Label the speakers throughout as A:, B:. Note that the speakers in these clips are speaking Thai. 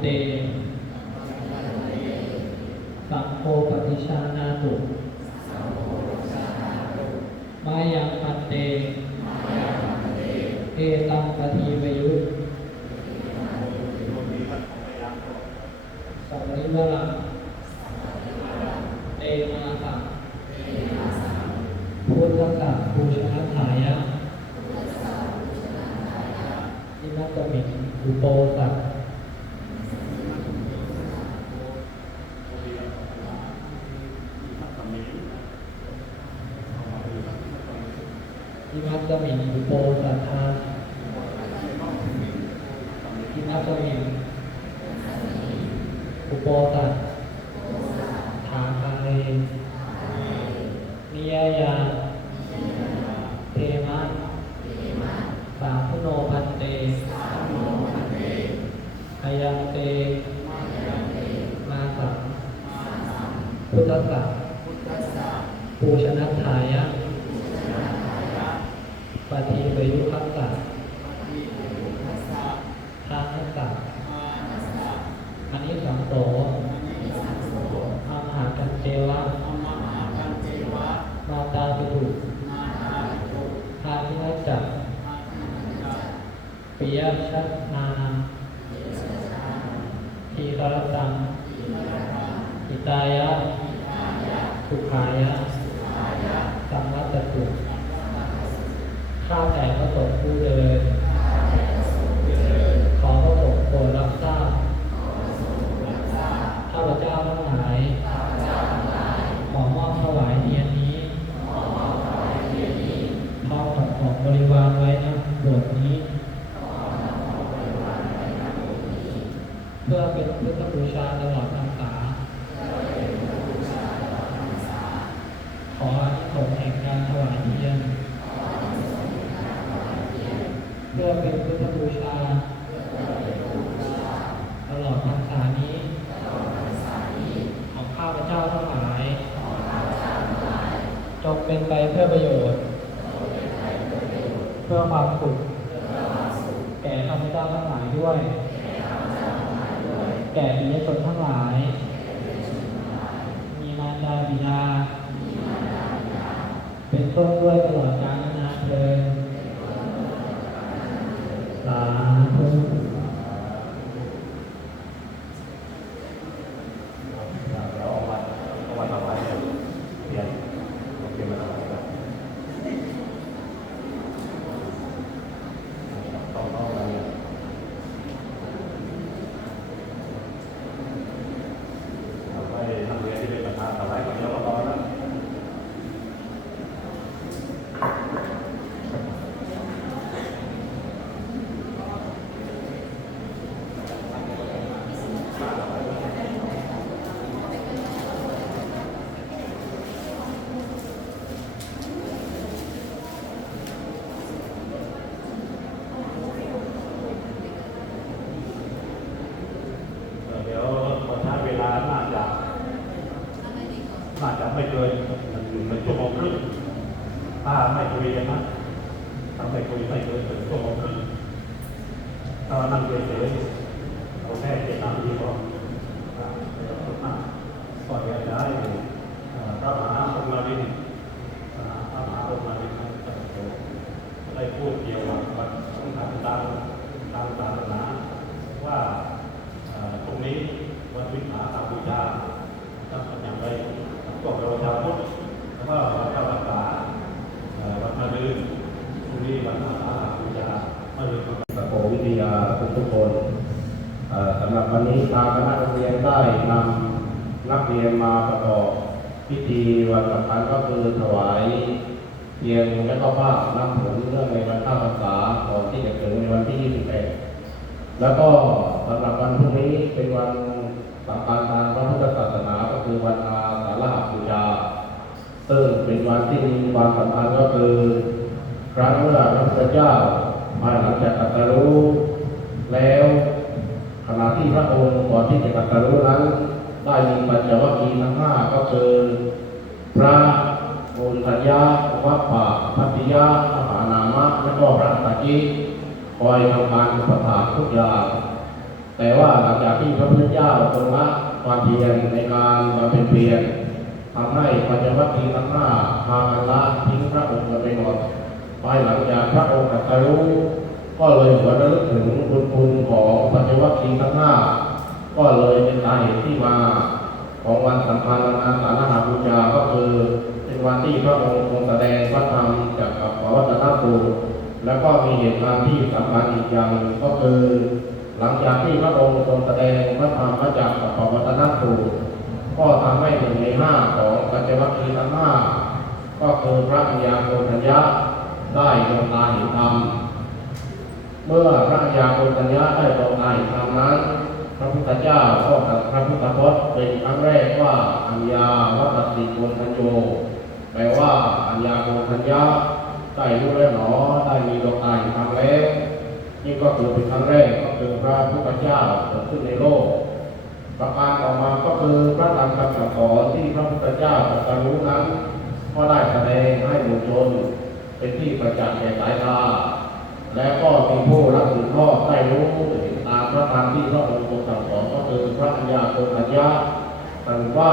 A: พันเต สังโฆปฏิชานาตุมายังพันเต เอตังปฏิวยุตสัมริวรังเตมาสังพุทธสังภูชนะถายะนิมัตตมิอุโปสัก อิ มัสมิงอุโปสัทธาอิมัสมิงอุโปสัตถาคาเรนิยายาเทมะสาธุโนพันเตอายังเต มาสังพุทธสังปูชนะทายะ ปฏิปยุคัสสะทานัสสะอันนี้สังโสอัมหากันเจวะ มาตาปิดุทานินัจจะปิ ยชัตนานังทีคารตังอิตายะสุขายะสัมมัตตุ ข้าแต่พระสงฆ์ผู้เดิน ขอพระสงฆ์โปรดรับทราบ ข้าพเจ้าทั้งหลาย ขอมอบถวายเทียนนี้พร้อมกับของบริวารไว้นะบวชนี้ เพื่อเป็นพุทธบูชาตลอดพรรษา ขออานิสงส์แห่งการถวายเทียน เพื่อเป็นพุทธบูชา ตลอดพรรษานี้ ของข้าพเจ้าทั้งหลาย จงเป็นไปเพื่อประโยชน์ เพื่อความสุขแก่ข้าพเจ้าทั้งหลายด้วย แก่ปิยชนทั้งหลาย มีมารดาบิดา เป็นต้นด้วยตลอดกาลนานเทิน สาธุ
B: แล้วเอาวันเอาวันต่อไปเนี่ยเรียนโอเคไหมครับต้องต้องอะไรเนี่ยทำให้นักเรียนที่เป็นประธานสมัยก่อนเยอะต่อนะ เดี๋ยวพอใช้เวลาน่าจะน่าจะไม่เกินหนึ่งชั่วโมงครึ่งถ้าไม่คุยกันนะถ้าไม่คุยไม่เกินหนึ่งชั่วโมงครึ่ง ถ้านั่งเฉยๆเอาแค่เจ็ดนาทีพออ่าเดี๋ยวนั่งก็เดี๋ยวจะให้พระมหาองค์ลาวินพระมหาองค์ลาวินท่านจะได้พูดเกี่ยวกับวันสำคัญทางทางศาสนาว่าตรงนี้วันวิสาขบูชาทำอย่างไรพวกเราชาวพุทธแล้วก็วันเข้าพรรษาวันมะรืนพรุ่งนี้วันอาสาฬหบูชามะรืนวัน
C: สโกวิทยาทุกทุกๆคนเอ่อสำหรับวันนี้ทางคณะโรงเรียนได้นำนักเรียนมาประกอบพิธีวันสำคัญก็คือถวายเทียนและก็ผ้าน้ำผลเรื่องในวันข้าพรรษาก่อนที่จะถึงในวันที่ 28 แล้วก็สำหรับวันพรุ่งนี้เป็นวันสำคัญทางพระพุทธศาสนาก็คือวันอาสาฬหบูชาซึ่งเป็นวันที่มีความสำคัญก็คือ ครั้งเมื่อพระพุทธเจ้าภายหลังจากตรัสรู้แล้ว ที่พระองค์ก่อนที่จะตรัสรู้นั้น ได้มีปัญจวัคคีทั้งห้าก็คือพระโอทัญญาวัปปะพัทธิยะมหานามะและก็พระสัจจิคอยทำงานอุปถาทุกอย่างแต่ว่าหลังจากที่พระพุทธเจ้าทรงละความเพียรในการบำเพ็ญเพียรทำให้ปัญญวัคคีทั้งห้าพากันละทิ้งพระองค์ไปหมดภายหลังจากพระองค์ตรัสรู้ก็เลยหัวระลึกถึงบุญคุณของ วัคคีย์ทั้าก็เลยเป็นสาเหตุที่มาของวันสำคัญวันอาสาฬหบูชาก็คือเป็นวันที่พระองค์ทรงแสดงพระธรรมจากกับปวัตนสูตรแล้วก็มีเหตุการณ์ที่สำคัญอีกอย่างก็คือ หลังจากที่พระองค์ทรงแสดงพระธรรมมาจากกับปวัตนสูตรก็ทำให้หนึ่งในห้าของปัญจวัคคีทั้งห้าก็คือพระอัญญาโกณัญญะได้ดวงตาเห็นธรรม เมื่อพระอัญญาโกณทัญญะได้ดวงตาเห็นธรรมนั้น พระพุทธเจ้าก็ตรัสพระพุทธพจน์เป็นครั้งแรกว่าอัญญาวัตติโกณทัญโยแปลว่าอัญญาโกณทัญญะได้รู้แล้วหนอได้มีดวงตาเห็นธรรมแล้วนี่ก็คือเป็นครั้งแรกก็คือพระพุทธเจ้าเกิดขึ้นในโลก ประการต่อมาก็คือพระธรรมคำสอนที่พระพุทธเจ้าตรัสรู้นั้นก็ได้แสดงให้หมู่ชนเป็นที่ประจักษ์แก่สายตา และก็มีผู้รับสืบทอดได้รู้เห็นตามพระธรรมที่พระองค์ทรงสั่งสอนก็คือพระอัญญาโกณทัญญะตรัสว่า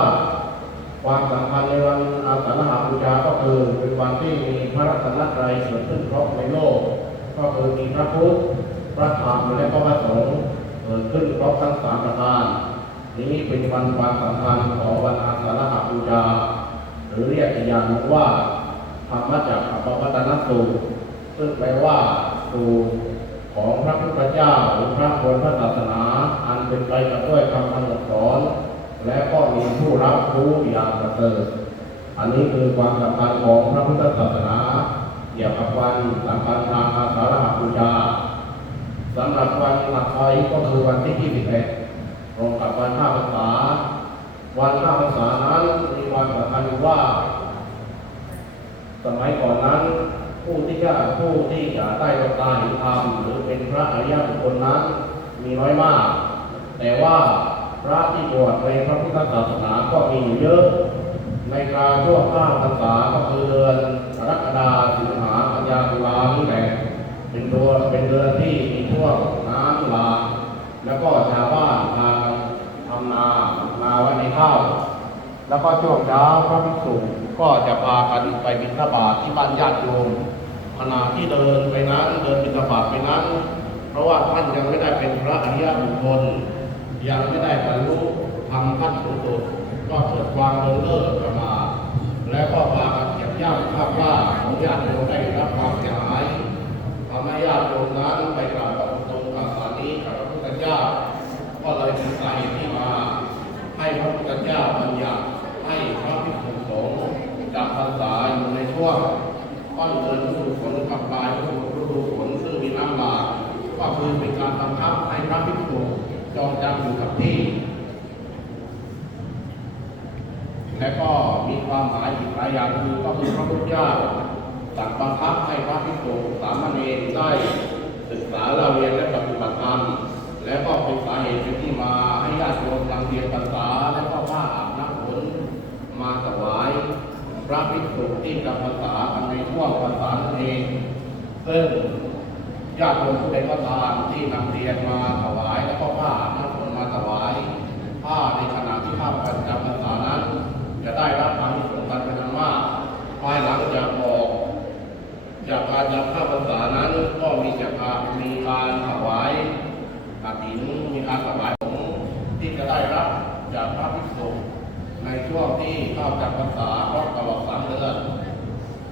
C: ความสำคัญในวันอาสาฬหบูชาก็คือเป็นวันที่มีพระรัตนตรัยเกิดขึ้นครบในโลก ก็คือมีพระพุทธพระธรรมและก็พระสงฆ์เกิดขึ้นครบทั้งสามประการนี้เป็นวันความสำคัญของวันอาสาฬหบูชาหรือเรียกอีกอย่างว่าธรรมจากรปวัตนสูตร ซึ่งแปลว่าสูตรของพระพุทธเจ้าหรือพระบรมศาสนา อันเป็นไปกับด้วยคำกำสอน และก็มีผู้รับรู้อย่างประเสริฐอันนี้คือความสำคัญของพระพุทธศาสนาเกี่ยวกับวันสำคัญทางอาสาฬหบูชาสำหรับวันหลักไปก็คือวันที่ 21ตรงกับวันข้าพรรษา วันข้าพรรษานั้นมีความสำคัญว่า สมัยก่อนนั้น ผู้ที่จะผู้ที่จะได้รับการธรรมหรือเป็นพระอริยบุคคลนั้นมีน้อยมาก แต่ว่าพระที่บวชในพระพุทธศาสนาก็มีอยู่เยอะ ในการช่วงข้าพรรษาก็คือเดือนกรกฎาคมสิงหากันยาตุลานี่แหละเป็นตัวเป็นเดือนที่มีช่วงน้ำหลากแล้วก็ชาวบ้านพากันทำนานาไว้ในข้าวแล้วก็ช่วงเช้าพระภิกษุก็จะพากันไปบิณฑบาตที่บ้านญาติโยม ขณะที่เดินไปนั้นเดินบิณฑบาตไปนั้น เพราะว่าท่านยังไม่ได้เป็นพระอริยบุคคล ยังไม่ได้บรรลุธรรมขั้นสูงสุดก็เกิดความเลินเล่อประมาทและก็พากันเก็บย่ำข้าวกล้าของญาติโยมได้รับความเสียหายทำให้ญาติโยมนั้นไปกราบพระองค์สานี้กับพระพุทธเจ้าก็เลยเป็นสาเหตุที่มา ให้พระพุทธเจ้าบัญญัติให้พระภิกษุสงฆ์จำพรรษาอยู่ในช่วงต้นเดือนฤดูฝนกับปลายฤดูฝนซึ่งมีน้ำหลากก็ คือเป็นการบังคับให้พระภิกษุจองจำอยู่กับที่ และก็มีความหมายอีกหลายอย่างคือก็คือพระพุทธเจ้าสั่งบังคับให้พระภิกษุสามเณรได้ศึกษาเล่าเรียนและปฏิบัติธรรมและก็เป็นสาเหตุเป็นที่มาให้ญาติโยมนำเรียนภาษาและก็ผ้าอาบน้ำฝนมาถวายพระภิกษุที่จำภาษานในช่วงภาษาเองซึ่ง ญาติโยมผู้ใดก็ตามที่นำเรียนมาถวายแล้วก็ผ้าน้ำฝนมาถวายผ้าในขณะที่ข้าพเจ้าจำภาษานั้น จะได้รับความนิสมกันเป็นอันมากภายหลังจากออก จากการจำข้าพรรษานั้นก็มีจากการมีการถวายกฐินมีการถวายของที่จะได้รับจากพระภิกษุในช่วงที่เข้าจำพรรษาครบตลอดสามเดือน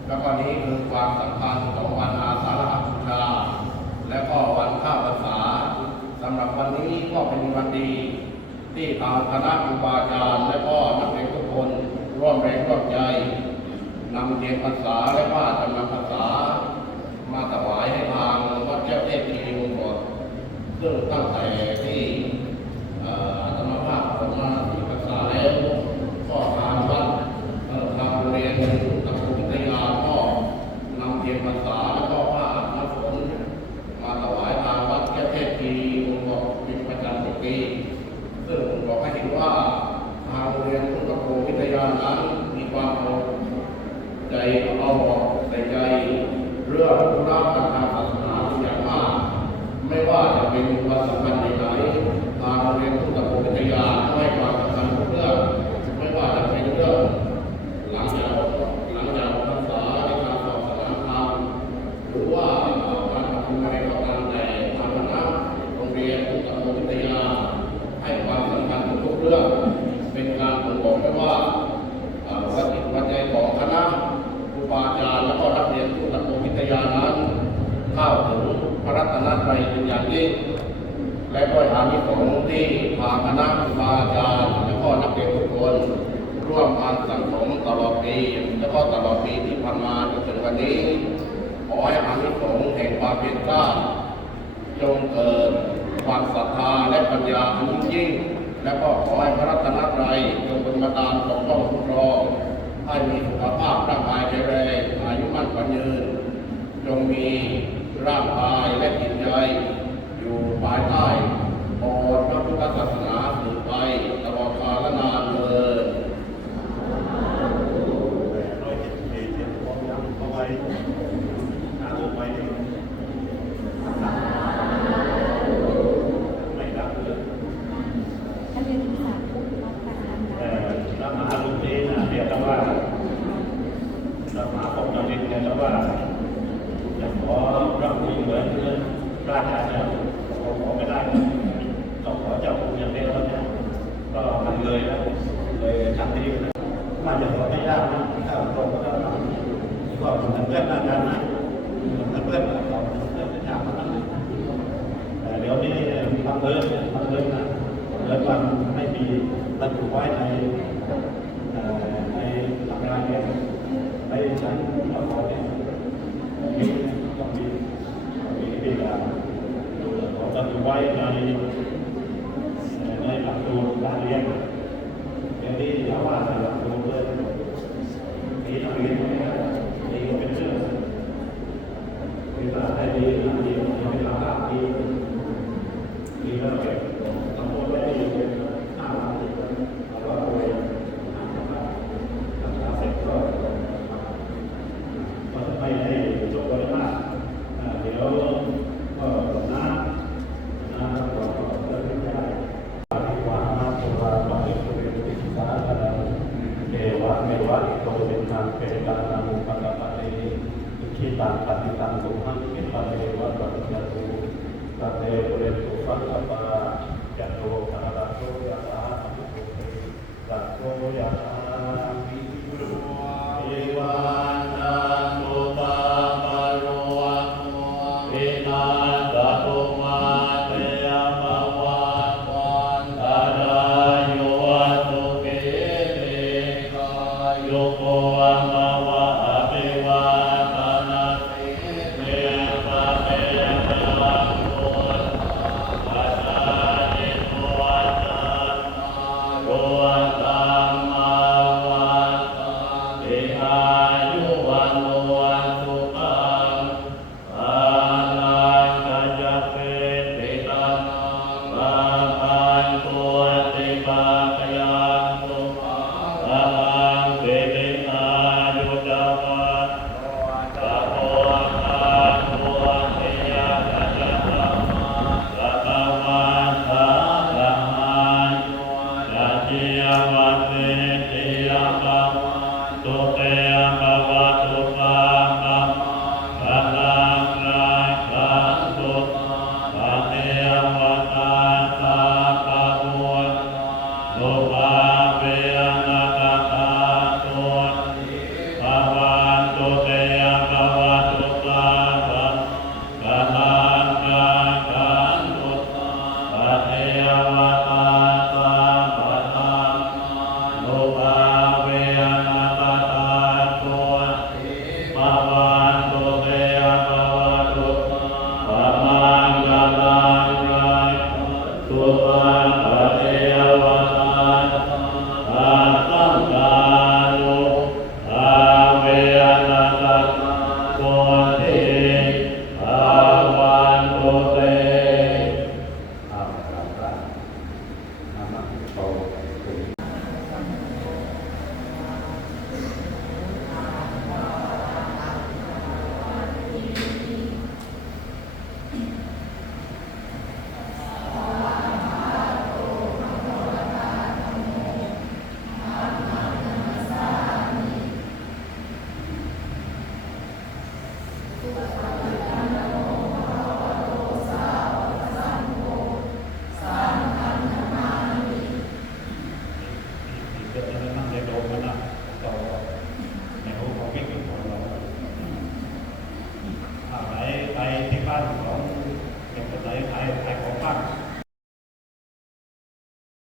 C: แล้วก็นี้คือความสำคัญของวันอาสาฬหบูชา และก็วันข้าพรรษาสำหรับวันนี้ ก็เป็นวันดี ที่ทางคณะครูบาอาจารย์และก็นักเรียนทุกคนร่วมแรงร่วมใจนำเทียนภาษาและผ้าจำนำภาษา มาถวายให้ทางวัดเจ้าเทพทีมงก่อนซึ่งตั้งแต่ที่เอ่ออาตมาภาพผมมาที่ภาษาแล้วก็ทางวัดเอ่อทางโรงเรียนตะคุวิทยาก็นำเทียนภาษาและก็ผ้าอาบน้ำฝนมาถวายทางวัดแก้วเทพกีรีวงศ์ก่อนเป็นประจำทุกปี ซึ่งผมบอกให้เห็นว่าทางโรงเรียนพุทธโควิทยานั้นมีความเอาใจเอาอกใส่ใจเรื่องธุระทางศาสนาเป็นอย่างมาก ไม่ว่าจะเป็นวันสำคัญใดๆ เรียนรู้กับวิทยาให้ความสำคัญทุกเรื่องไม่ว่าจะเป็นเรื่องหลังจากหลังจากภาษาในการสอบสนามธรรมหรือว่าการทำอะไรก็ตามแต่ทางคณะโรงเรียนรู้กับวิทยา ให้ความสำคัญทุกเรื่อง เป็นการบ่งบอกได้ว่าเอ่อวัตถุปัจจัยของคณะครูบาอาจารย์และก็นักเรียนผู้ตัดวิทยานั้นเข้าถึงพระรัตนตรัยเป็น อย่างยิ่งและก็อานิสงส์ที่ทาคณะครูบาอาจารย์และก็นักเรียนทุกคน ร่วมกันสังสมตลอดปีและก็ตลอดปีที่ผ่านมาจนถึงวันนี้ ขอให้อานิสงส์แห่งความเป็นกล้าจงเกิดความศรัทธาและปัญญาอันยิ่งยิ่งและก็ขอให้พระรัตนตรัยจงเป็นประทานปกป้องคุ้มครองให้มีสุขภาพร่างกายแข็งแรงอายุมั่นขวัญยืน จงมี ร่างกายและจิตใจ อยู่ภายใต้บอดพระพุทธศาสนาสืบไปตลอดกาลนานเถิด
D: ร้อยเจ็ดสิบสี่เจ็ดพร้อมยังเข้าไปหาลูกไปนี่ไม่ดับเลย
B: ถ้าเรียนภาษาพูดว่าการทำ
D: เอ่
B: ได้
D: อพระมหาลุงนี้นะเรียกกันว่าพระมหาปกจริตเนี่ยนะว่าจะขอรับผู้เหมือนราชาเนี่ยขอขอไม่ได้นะต้องขอเจ้าคุณอย่างเดียวเนี่ยก็มันเลยนะเลยชั้นนี้นะ น่าจะขอไม่ยากนะถ้าตรงก็ได้ก็เหมือนเพื่อนอาจารย์นะเหมือนเพื่อนเราเหมือนเพื่อนเป็นยากมากนะแต่เดี๋ยวนี้ทำเลยทำเลยนะแล้วก็ไม่มีบรรจุไว้ในในหลักงานเนี่ยในชั้นละครเนี่ยมีต้องมีมีวิธีการของบรรจุไว้ในในหลักสูตรการเรียนเดี๋ยวนี้อย่าว่าแต่หลักสูตรมีนักเรียนเนี่ยมีก็เป็นเรื่องมีภาษาไทยดีดีดีมีภาษาดีดีแล้วเก็บทำโทษไว้ได้อยู่เป็นห้าวันแล้วก็เอาไว้ทำงานเสร็จก็ ก็ไม่ได้จบไว้มากอ่าเดี๋ยวก็น้ำน้ำก็เริ่มไม่ได้ปฏิวัติมาตัวปฏิบัติเป็นสาธารณเท วะเมวะโตเป็นทางเป็นการนำอุปการะนี้คิตังปฏิตังสุขังเป็นปฏิวัติปฏิยัตุตเตปุเรตุสังกปาจัตโตภะระโตยะถาภิกขุเตสัตโตยะถา โ